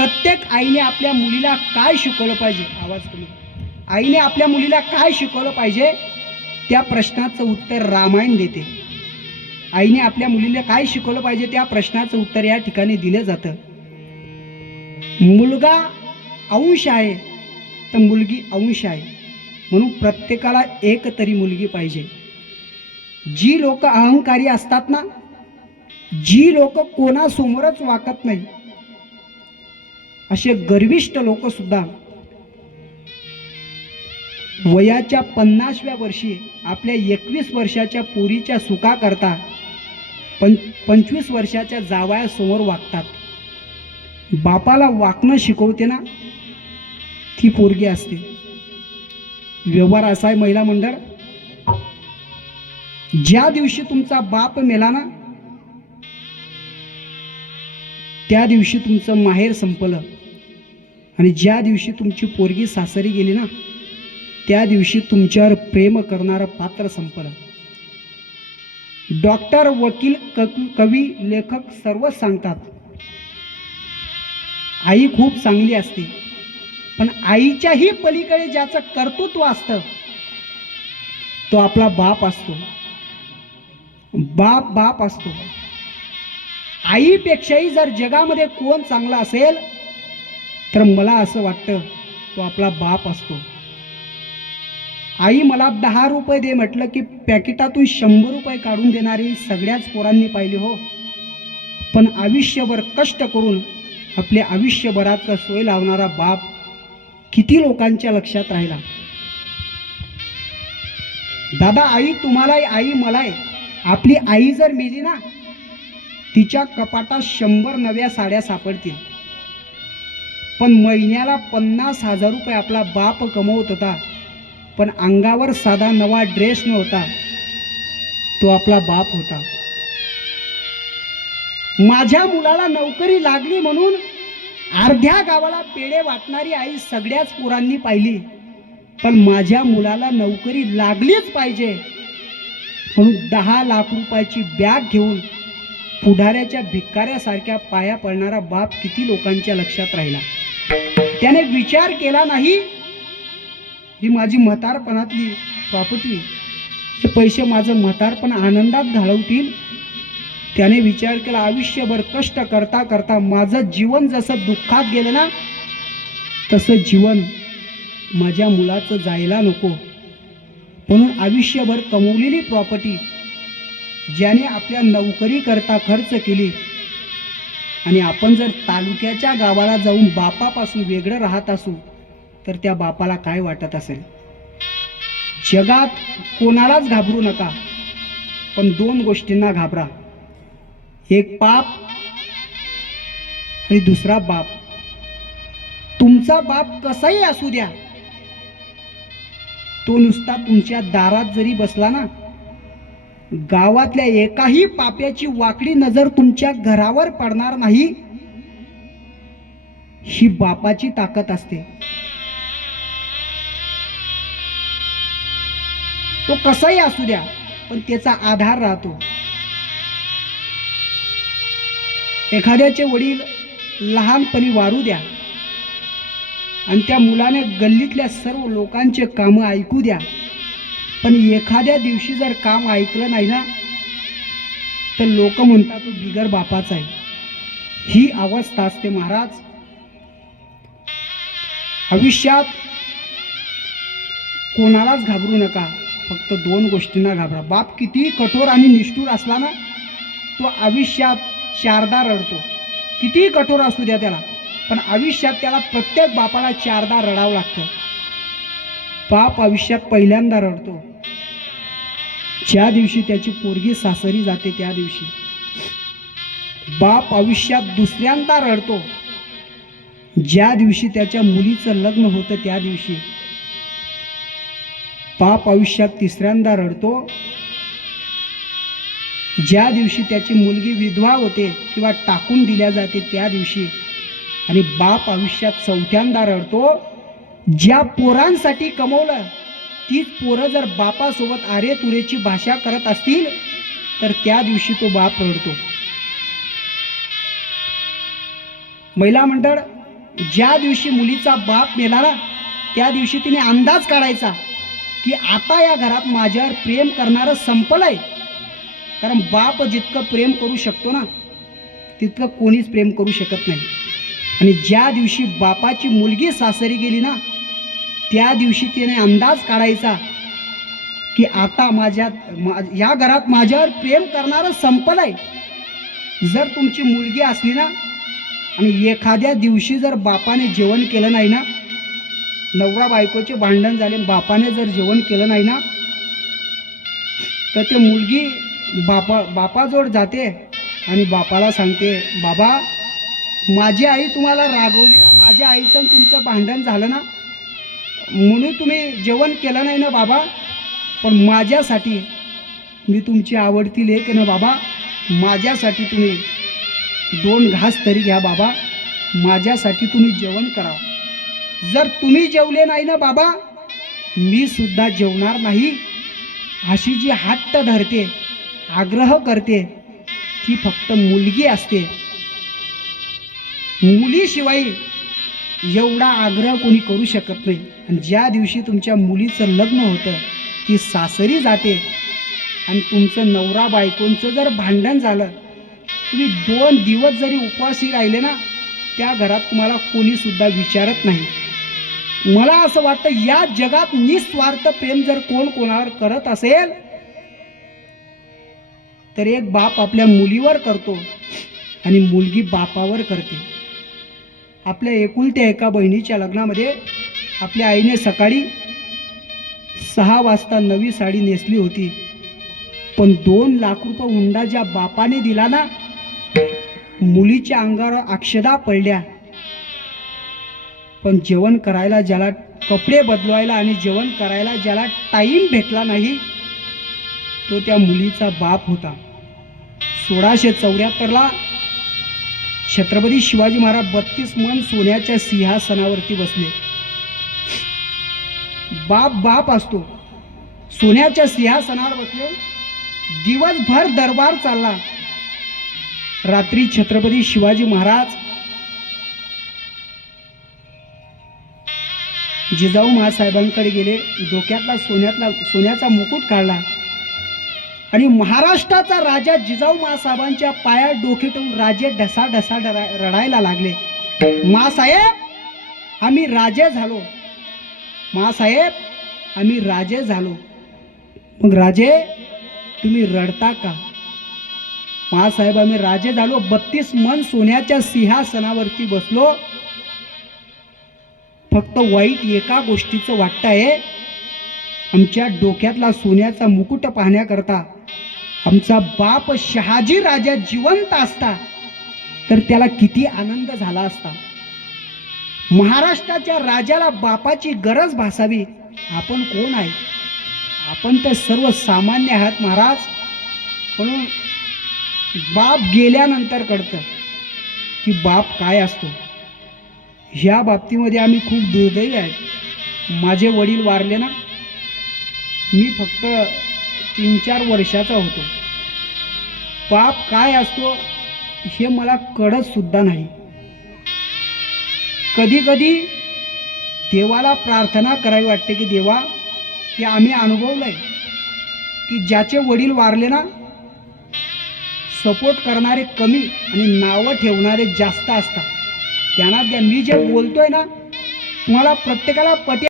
प्रत्येक आईने आपल्या मुलीला काय शिकवलं पाहिजे, आवाज कमी, आईने आपल्या मुलीला काय शिकवलं पाहिजे त्या प्रश्नाचं उत्तर रामायण देते. आईने आपल्या मुलीला काय शिकवलं पाहिजे त्या प्रश्नाचं उत्तर या ठिकाणी दिलं जातं. मुलगा अंश आहे तर मुलगी अंश आहे, म्हणून प्रत्येकाला एक तरी मुलगी पाहिजे. जी लोक अहंकारी असतात ना, जी लोक कोणासमोरच वाकत नाही, असे गर्विष्ठ लोक सुद्धा वयाच्या 50व्या वर्षी आपल्या 21 वर्षाच्या पोरीच्या सुखाकरता 25 वर्षाच्या जावयासमोर वागतात. बापाला वाकणं शिकवते ना ती पोरगी असते. व्यवहार असा आहे महिला मंडळ, ज्या दिवशी तुमचा बाप मेला ना त्या दिवशी तुमचं माहेर संपलं, आणि ज्या दिवशी तुमची पोरगी सासरी गेली ना त्या दिवशी तुमच्यावर प्रेम करणारं पात्र संपलं. डॉक्टर, वकील, कवी, लेखक सर्व सांगतात आई खूप चांगली असते, पण आईच्याही पलीकडे ज्याचं कर्तृत्व असतं तो आपला बाप असतो. बाप असतो. आईपेक्षाही जर जगामध्ये कोण चांगला असेल तर मला असं वाटतं तो आपला बाप असतो. आई मला 10 रुपये दे म्हटलं की पॅकेटातून 100 रुपये काढून देणारी सगळ्याच पोरांनी पाहिली हो. पण आयुष्यभर कष्ट करून आपल्या आयुष्यभराचा सोय लावणारा बाप किती लोकांच्या लक्षात राहिला. दादा, आई तुम्हालाही आई मलाही. आपली आई जर मेली ना तिच्या कपाटात 100 नव्या साड्या सापडतील, पण महिन्याला 50,000 रुपये आपला बाप कमवत होता, पण अंगावर साधा नवा ड्रेस नव्हता, तो आपला बाप होता. माझ्या मुलाला नोकरी लागली म्हणून अर्ध्या गावाला पेढे वाटणारी आई सगळ्याच पोरांनी पाहिली, पण माझ्या मुलाला नोकरी लागलीच पाहिजे म्हणून 10 लाख रुपयाची बॅग घेऊन पुढाऱ्याच्या भिकाऱ्यासारख्या पाया पडणारा बाप किती लोकांच्या लक्षात राहिला. त्याने विचार केला नाही ही माझी म्हातारपणातली प्रॉपर्टी, हे पैसे माझं म्हातारपण आनंदात घालवतील. त्याने विचार केला आयुष्यभर कष्ट करता करता माझं जीवन जसं दुःखात गेलं ना तसं जीवन माझ्या मुलाचं जायला नको, म्हणून आयुष्यभर कमवलेली प्रॉपर्टी ज्याने आपल्या नोकरी करता खर्च केली, आणि आपण जर तालुक्याच्या गावाला जाऊन बापापासून वेगळं राहत असू तर त्या बापाला काय वाटत असेल. जगात कोणालाच घाबरू नका, पण 2 गोष्टींना घाबरा. एक पाप आणि दुसरा बाप. तुमचा बाप कसाही असू द्या, तो नुसता तुमच्या दारात जरी बसला ना, गावातल्या एकाही पाप्याची वाकडी नजर तुमच्या घरावर पडणार नाही. ही बापाची ताकद असते. तो कसाही असू द्या पण त्याचा आधार राहतो. एखाद्याचे वडील लहानपणी वारू द्या आणि त्या मुलाने गल्लीतल्या सर्व लोकांचे कामं ऐकू द्या, पण एखाद्या दिवशी जर काम ऐकलं नाही ना तर लोक म्हणतात तो बिगर बापाचा आहे. ही अवस्था असते महाराज. आयुष्यात कोणालाच घाबरू नका, फक्त 2 गोष्टींना घाबरा. बाप किती कठोर आणि निष्ठुर असला ना तो आयुष्यात 4दा रडतो. किती कठोर असू द्या त्याला, पण आयुष्यात त्याला प्रत्येक बापाला 4दा रडावं लागतं. बाप आयुष्यात पहिल्यांदा रडतो ज्या दिवशी त्याची पोरगी सासरी जाते त्या दिवशी. बाप आयुष्यात दुसऱ्यांदा रडतो ज्या दिवशी त्याच्या मुलीचं लग्न होतं त्या दिवशी. बाप आयुष्यात तिसऱ्यांदा रडतो ज्या दिवशी त्याची मुलगी विधवा होते किंवा टाकून दिल्या जाते त्या दिवशी. आणि बाप आयुष्यात 4थ्यांदा रडतो ज्या पोरांसाठी कमवलं तीच पोरं जर बापासोबत आरे तुरेची भाषा करत असतील तर त्या दिवशी तो बाप रडतो. महिला मंडळ, ज्या दिवशी मुलीचा बाप मेला ना, त्या दिवशी तिने अंदाज काढायचा की आता या घरात माझ्यावर प्रेम करणारं संपलंय. कारण बाप जितकं प्रेम करू शकतो ना, तितकं कोणीच प्रेम करू शकत नाही. आणि ज्या दिवशी बापाची मुलगी सासरी गेली ना, त्या दिवशी तिने अंदाज काढायचा की आता या घरात माझ्यावर प्रेम करणारं संपलंय. जर तुमची मुलगी असली ना आणि एखाद्या दिवशी जर बापाने जेवण केलं नाही ना, नवरा बायकोचे भांडण झाले, बापाने जर जेवण केलं नाही ना, तर ते मुलगी बापाजवळ जाते आणि बापाला सांगते, बाबा माझी आई तुम्हाला रागवली ना, माझ्या आईचं तुमचं भांडण झालं ना, म्हणून तुम्ही जेवण केलं नाही ना बाबा, पण माझ्यासाठी, मी तुमची आवडती लेक आहे ना बाबा, माझ्यासाठी तुम्ही 2 घास तरी घ्या बाबा, माझ्यासाठी तुम्ही जेवण करा. जर तुम्ही जेवले नाही ना बाबा, मी सुद्धा जेवणार नाही. अशी जी हट्ट धरते, आग्रह करते, ती फक्त मुलगी असते. मुलीशिवाय एवढा आग्रह कोणी करू शकत नाही. आणि ज्या दिवशी तुमच्या मुलीचं लग्न होतं, ती सासरी जाते आणि तुमचं नवरा बायकोंचं जर भांडण झालं, तुम्ही 2 दिवस जरी उपवासी राहिले ना, त्या घरात तुम्हाला कोणीसुद्धा विचारत नाही. मला असं वाटतं या जगात निस्वार्थ प्रेम जर कोण कोणावर करत असेल, तर एक बाप आपल्या मुलीवर करतो आणि मुलगी बापावर करते. आपल्या एकुलत्या एका बहिणीच्या लग्नामध्ये आपल्या आईने सकाळी 6 वाजता नवी साडी नेसली होती, पण 2 लाख रुपये हुंडा ज्या बापाने दिला ना, मुलीच्या अंगावर अक्षदा पडल्या. पण जेवण करायला ज्याला, कपडे बदलवायला आणि जेवण करायला ज्याला टाईम भेटला नाही, तो त्या मुलीचा बाप होता. 1674ला छत्रपती शिवाजी महाराज 32 मन सोन्याच्या सिंहासनावरती बसले. बाप असतो, सोन्याच्या सिंहासनावर बसले. दिवसभर दरबार चालला. रात्री छत्रपती शिवाजी महाराज जिजाऊ महासाहेबांकडे गेले. डोक्यातला सोन्याचा मुकुट काढला आणि महाराष्ट्राचा राजा जिजाऊ महासाहेबांच्या पायात डोके ठेवून राजे ढसा रडायला लागले. मासाहेब आम्ही राजे झालो, मासाहेब आम्ही राजे झालो. मग राजे तुम्ही रडता का? मासाहेब आम्ही राजे झालो, 32 मन सोन्याच्या सिंहासनावरती बसलो. फक्त वाईट एका गोष्टीचं वाटतंय, आमच्या डोक्यातला सोन्याचा मुकुट पाहण्याकरता आमचा बाप शहाजी राजा जिवंत असता तर त्याला किती आनंद झाला असता. महाराष्ट्राच्या राजाला बापाची गरज भासावी. आपण कोण आहे? आपण तर सर्वसामान्य आहात महाराज. म्हणून बाप गेल्यानंतर कळतं की बाप काय असतो. ह्या बाबतीमध्ये आम्ही खूप दुर्दैवी आहेत. माझे वडील वारले ना, मी फक्त 3-4 वर्षाचा होतो. बाप काय असतो हे मला कळत सुद्धा नाही. कधी कधी देवाला प्रार्थना करावी वाटते की देवा, हे आम्ही अनुभवलंय की ज्याचे वडील वारले ना, सपोर्ट करणारे कमी आणि नावं ठेवणारे जास्त असतात. त्यांना मी जे बोलतोय ना, तुम्हाला प्रत्येकाला पटेल